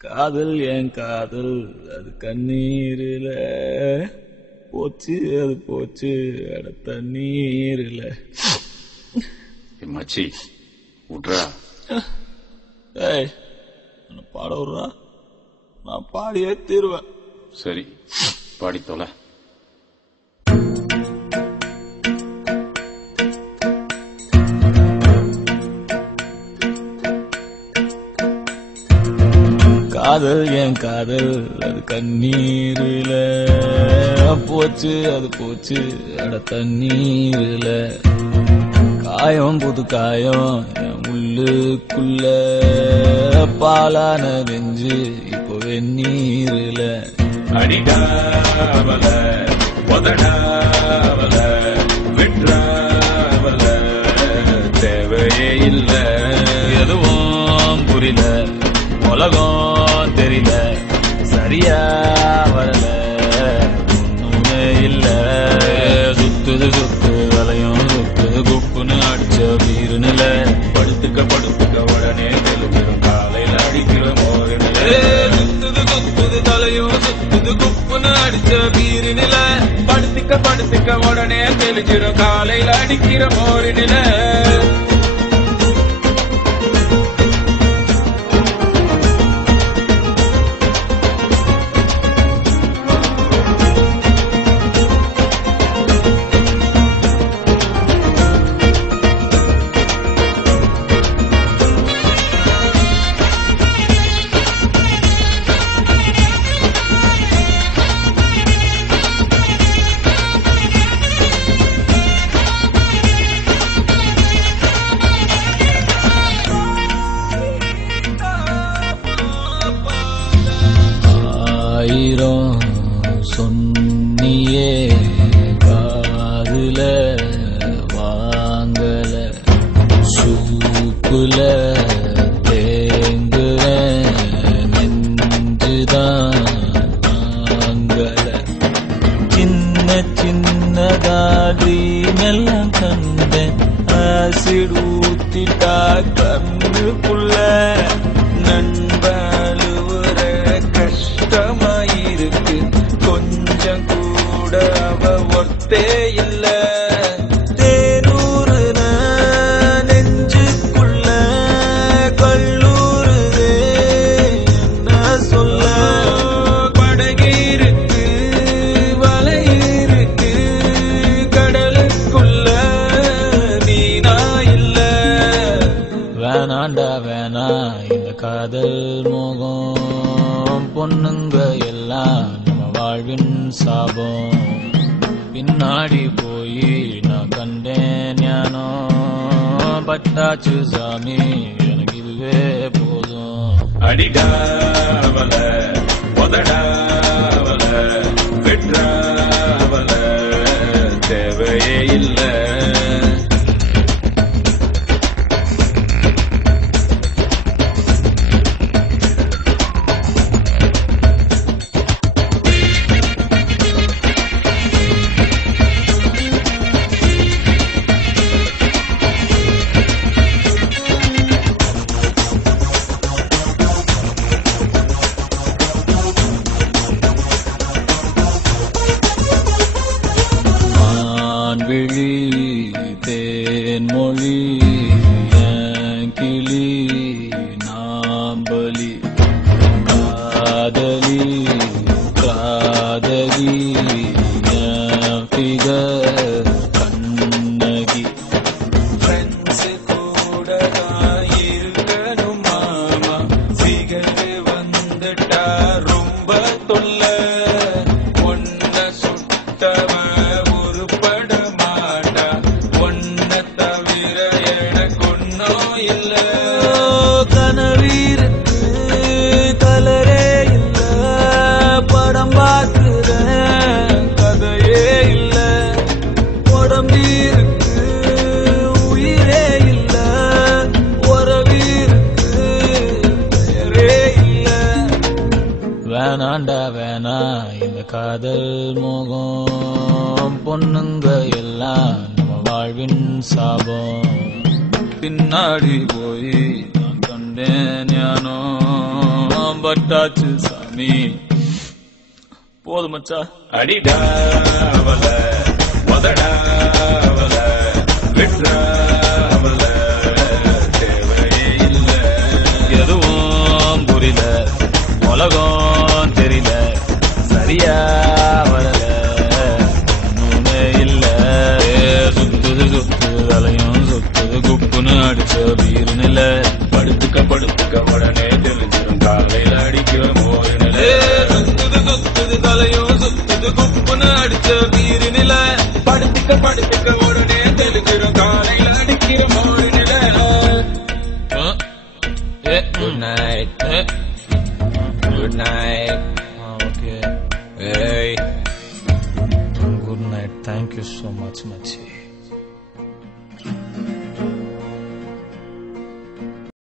காதல் என் காதல் அது கண்ணீரில போச்சு, அது போச்சு அட தண்ணீரில. மச்சி விட்றா. ஏய் பாட விட்றா, நான் பாடியே தீருவேன். சரி பாடி தொலை. காதல் என் காதல் அது கண்ணீரில போச்சு, அது போச்சு அட தண்ணீரில. காயம் புது காயம் என் உள்ளுக்குள்ள பாலான நெஞ்சு இப்போ வெந்நீரில. அடிடாவல உதடாவல விட்றாவல தேவையே இல்ல. எதுவும் புரியல, உலகம் தெரியல, சரியா வரல, ஒண்ணுமே இல்ல. சுத்துது சுத்து வலையும் சுத்துது குப்புன்னு அடிச்ச வீருநில. படுத்துக்க படுத்துக்க உடனே தெளிஞ்சிடும் காலையில அடிக்கிற மோரினில. சுத்துது குத்துது தலையும் சுத்துது குப்புன்னு அடிச்ச வீருநில. படுத்துக்க படுத்துக்க உடனே தெளிஞ்சிடும் காலையில அடிக்கிற மோரினில. ஆயிரம் சொன்னியே காதுல வாங்கல, சூப்புல தேங்குற நெஞ்சுதான் ஆங்கல. சின்ன சின்னதாடி மெல்லம் கண்டேன், ஆசிட் ஊத்திட்டா கண்ணுக்குள்ள. நண்பழுவுற கஷ்டமாயிருக்கு, கொஞ்சம் கூட அவ ஒர்த்தே இல்ல. தேனூறுன நெஞ்சுக்குள்ள கல்லூருதே என்ன சொல்ல. படகிருக்கு வலையிருக்கு கடலுக்குள்ள நீனா இல்ல. வேணாண்டா வேணா இந்த காதல் மோகம், பொண்ணுங்க எல்லாம் நம்ம வாழ்வின் சாபம். பின்னாடி போய் நான் கண்டேன் ஞானம், பட்டாச்சு சாமி எனக்கு இதுவே போதும். அடிடாவல உதடாவல விட்றாவல தேவையே இல்ல. விழி தேன்மொழி என் கிளி நாம்பலி, காதலி காதலி என் ஃபிகர் கண்ணகி. ஃப்ரெண்ட்ஸ் கூட தான் இருக்கணும் மாமா, ஃபிகர் வந்துட்டா ரொம்ப தொல்ல. ஒன்ன சுட்டவ உருப்பட மாட்டா, ஒன்ன தவிர எனக்கு ஒன்னும் இல்ல. கனவீருக்கு கலரே இல்ல, படம் பார்க்கிறேன் கதையே இல்ல. உடம்பீருக்கு உயிரே இல்ல, உறவீருக்கு பெயரே இல்ல. வேணாண்டா வேணா இந்த காதல் மோகம், பொண்ணுங்க எல்லாம் நம்ம வாழ்வின் சாபம். பின்னாடி போய் நான் கண்டேன் ஞானம், பட்டாச்சு சாமி. போதும் மச்சா. அடிடாவல மதடாவல விட்ராவல தேவையே இல்ல. எதுவும் புரியல, உலகம் தெரியல, சரியா வரல, ஒண்ணுமே இல்ல. சுத்துது சுத்துது தலையும் சுத்துது குப்புன்னு அடிச்ச வீரு நில. படுத்துக்க படுத்துக்க உடனே தெரிஞ்சிடும் காலையில அடிக்கிற மோரு நில. சுத்துது சுத்துது தலையும் சுத்துது குப்புன்னு அடிச்ச வீரு நில. படுத்துக்க படுத்துக்க உடனே தெரிஞ்சிடும் காலையில அடிக்கிற மோரு நில. Good night. Good night. Okay. Hey. Good night. Thank you so much, Machi.